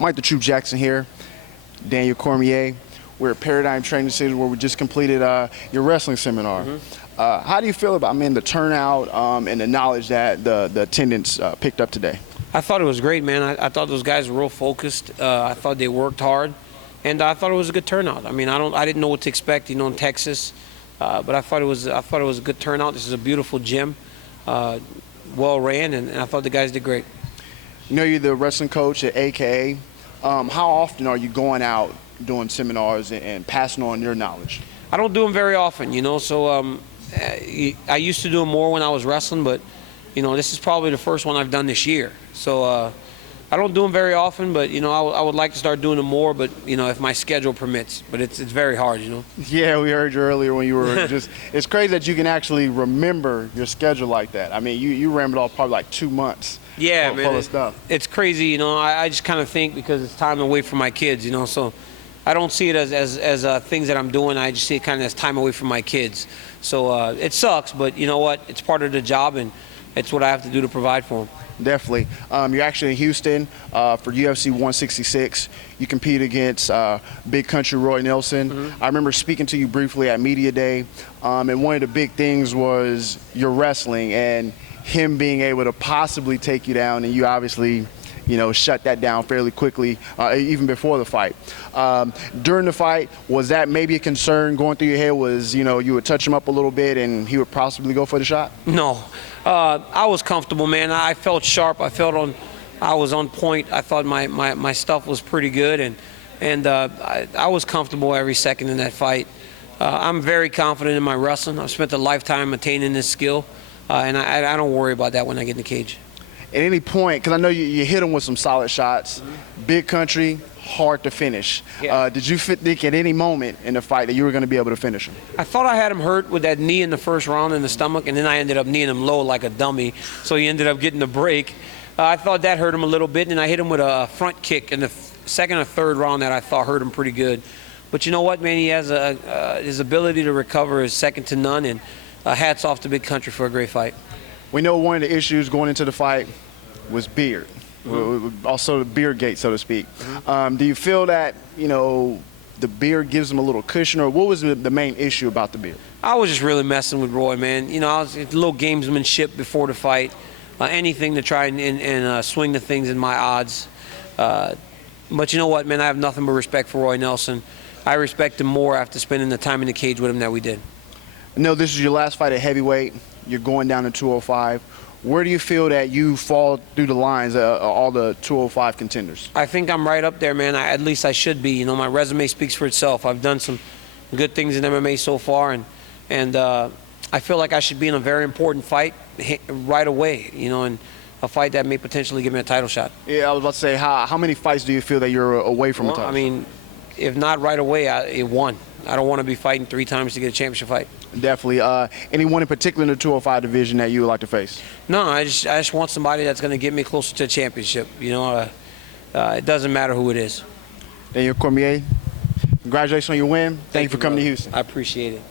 Mike the Troop Jackson here, Daniel Cormier. We're at Paradigm Training Center where we just completed your wrestling seminar. How do you feel about, the turnout and the knowledge that the attendance picked up today? I thought it was great, man. I thought those guys were real focused. I thought they worked hard, and I thought it was a good turnout. I didn't know what to expect, in Texas, but I thought it was a good turnout. This is a beautiful gym, well ran, and I thought the guys did great. You're the wrestling coach at AKA. How often are you going out doing seminars and passing on your knowledge? I don't do them very often, so I used to do them more when I was wrestling, but this is probably the first one I've done this year. So I don't do them very often, but I would like to start doing them more, but if my schedule permits. But it's very hard, Yeah, we heard you earlier when you were it's crazy that you can actually remember your schedule like that. You rambled off probably like 2 months. Yeah, man, full of stuff. It's crazy, I just kind of think because it's time away from my kids, so I don't see it as things that I'm doing. I just see it kind of as time away from my kids. So it sucks, but you know what? It's part of the job, and it's what I have to do to provide for them. Definitely. You're actually in Houston for UFC 166. You compete against Big Country Roy Nelson. I remember speaking to you briefly at Media Day, and one of the big things was your wrestling and him being able to possibly take you down, and you obviously shut that down fairly quickly, even before the fight. During the fight, was that maybe a concern going through your head? Was, you would touch him up a little bit and he would possibly go for the shot? No. I was comfortable, man. I felt sharp. I was on point. I thought my stuff was pretty good, and I was comfortable every second in that fight. I'm very confident in my wrestling. I've spent a lifetime attaining this skill, and I don't worry about that when I get in the cage. At any point, because I know you hit him with some solid shots, Big Country, hard to finish. Yeah. Did you think at any moment in the fight that you were going to be able to finish him? I thought I had him hurt with that knee in the first round in the stomach, and then I ended up kneeing him low like a dummy, so he ended up getting the break. I thought that hurt him a little bit, and I hit him with a front kick in the second or third round that I thought hurt him pretty good. But you know what, man? He has his ability to recover is second to none, and hats off to Big Country for a great fight. We know one of the issues going into the fight was beard, also the beard gate, so to speak. Do you feel that, the beard gives him a little cushion, or what was the main issue about the beard? I was just really messing with Roy, man. I was a little gamesmanship before the fight, anything to try and swing the things in my odds. But you know what, man? I have nothing but respect for Roy Nelson. I respect him more after spending the time in the cage with him that we did. No, this is your last fight at heavyweight. You're going down to 205. Where do you feel that you fall through the lines of all the 205 contenders? I think I'm right up there, man. At least I should be. My resume speaks for itself. I've done some good things in MMA so far, and I feel like I should be in a very important fight right away, and a fight that may potentially give me a title shot. Yeah, I was about to say, how many fights do you feel that you're away from a title? If not right away, one. I don't want to be fighting 3 times to get a championship fight. Definitely. Anyone in particular in the 205 division that you would like to face? No, I just want somebody that's going to get me closer to a championship. It doesn't matter who it is. Daniel Cormier, congratulations on your win. Thank you for coming to Houston. I appreciate it.